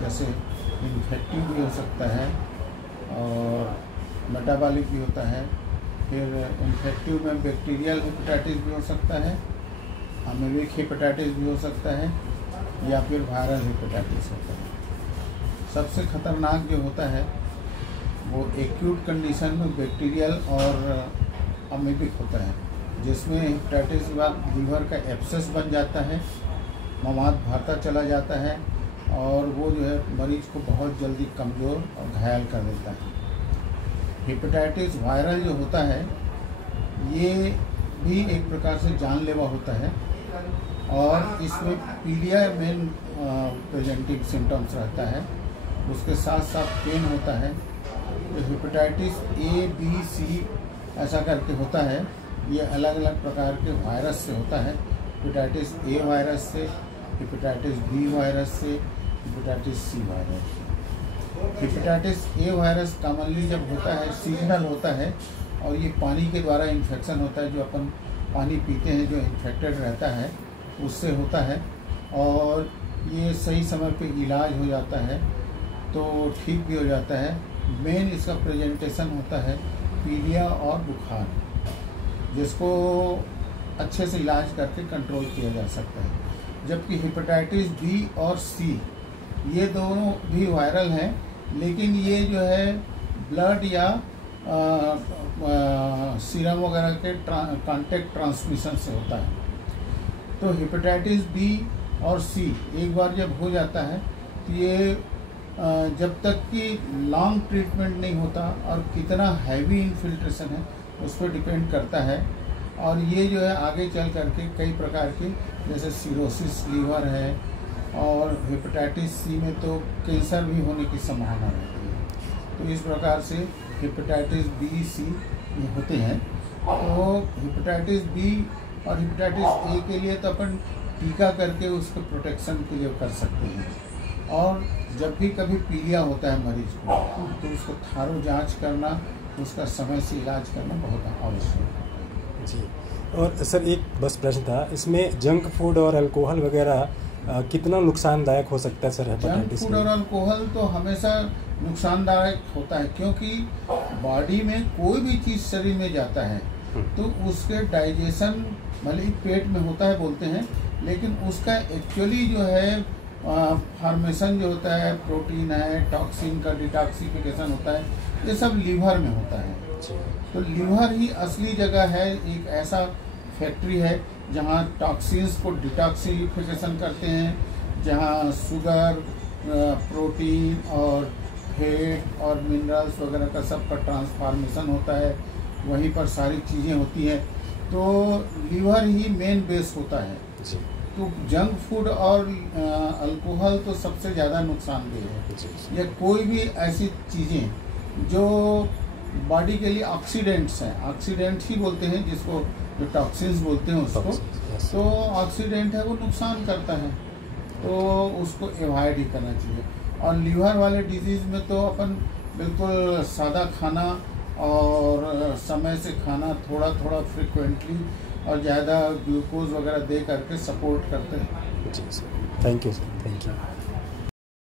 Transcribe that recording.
जैसे इन्फेक्टिव भी हो सकता है और मेटाबॉलिक भी होता है। फिर इन्फेक्टिव में बैक्टीरियल हेपेटाइटिस भी हो सकता है, अमेबिक हेपेटाइटिस भी हो सकता है, या फिर वायरल हेपेटाइटिस होता है। सबसे खतरनाक जो होता है वो एक्यूट कंडीशन में बैक्टीरियल और अमेबिक होता है, जिसमें हेपेटाइटिस के बाद लीवर का एब्सेस बन जाता है, मवाद बढ़ता चला जाता है और वो जो है मरीज को बहुत जल्दी कमज़ोर और घायल कर देता है। हेपेटाइटिस वायरल जो होता है ये भी एक प्रकार से जानलेवा होता है और इसमें पीलिया मेन प्रेजेंटिंग सिम्टम्स रहता है, उसके साथ साथ पेन होता है। तो हेपेटाइटिस ए बी सी ऐसा करके होता है, ये अलग अलग प्रकार के वायरस से होता है। हेपेटाइटिस ए वायरस से, हेपेटाइटिस बी वायरस से, हेपेटाइटिस सी वायरस से। हेपेटाइटिस ए वायरस कॉमनली जब होता है सीजनल होता है और ये पानी के द्वारा इन्फेक्शन होता है, जो अपन पानी पीते हैं जो इन्फेक्टेड रहता है उससे होता है और ये सही समय पे इलाज हो जाता है तो ठीक भी हो जाता है। मेन इसका प्रेजेंटेशन होता है पीलिया और बुखार, जिसको अच्छे से इलाज करके कंट्रोल किया जा सकता है। जबकि हेपेटाइटिस बी और सी ये दोनों भी वायरल हैं, लेकिन ये जो है ब्लड या सीरम वगैरह के कांटेक्ट ट्रांसमिशन से होता है। तो हेपेटाइटिस बी और सी एक बार जब हो जाता है तो ये जब तक कि लॉन्ग ट्रीटमेंट नहीं होता और कितना हैवी इन्फिल्ट्रेशन है उस पर डिपेंड करता है। और ये जो है आगे चल करके कई प्रकार के जैसे सिरोसिस लीवर है और हेपेटाइटिस सी में तो कैंसर भी होने की संभावना रहती है। तो इस प्रकार से हेपेटाइटिस बी सी होते हैं। तो हेपेटाइटिस बी और हेपेटाइटिस ए के लिए तो अपन टीका करके उसके प्रोटेक्शन के लिए कर सकते हैं। और जब भी कभी पीलिया होता है मरीज को तो उसको थारो जांच करना, उसका समय से इलाज करना बहुत आवश्यक है। जी, और सर एक बस प्रश्न था, इसमें जंक फूड और अल्कोहल वगैरह कितना नुकसानदायक हो सकता है सर हेपेटाइटिस? जंक फूड और अल्कोहल तो हमेशा नुकसानदायक होता है, क्योंकि बॉडी में कोई भी चीज़ शरीर में जाता है तो उसके डाइजेशन भले ही पेट में होता है बोलते हैं, लेकिन उसका एक्चुअली जो है फॉर्मेशन जो होता है, प्रोटीन है, टॉक्सिन का डिटॉक्सिफिकेशन होता है, ये सब लीवर में होता है। तो लीवर ही असली जगह है, एक ऐसा फैक्ट्री है जहाँ टॉक्सिन्स को डिटॉक्सिफिकेशन करते हैं, जहाँ शुगर, प्रोटीन और फैट और मिनरल्स वगैरह का सबका ट्रांसफॉर्मेशन होता है, वहीं पर सारी चीज़ें होती हैं। तो लीवर ही मेन बेस होता है। तो जंक फूड और अल्कोहल तो सबसे ज़्यादा नुकसानदेह है। या कोई भी ऐसी चीज़ें जो बॉडी के लिए ऑक्सीडेंट्स हैं, ऑक्सीडेंट ही बोलते हैं जिसको, जो टॉक्सिन्स बोलते हैं उसको, तो ऑक्सीडेंट है वो नुकसान करता है, तो उसको एवॉइड ही करना चाहिए। और लीवर वाले डिजीज़ में तो अपन बिल्कुल सादा खाना और समय से खाना, थोड़ा थोड़ा फ्रिक्वेंटली और ज़्यादा ग्लूकोज वगैरह दे करके सपोर्ट करते हैं। जी sir, thank you sir, thank you.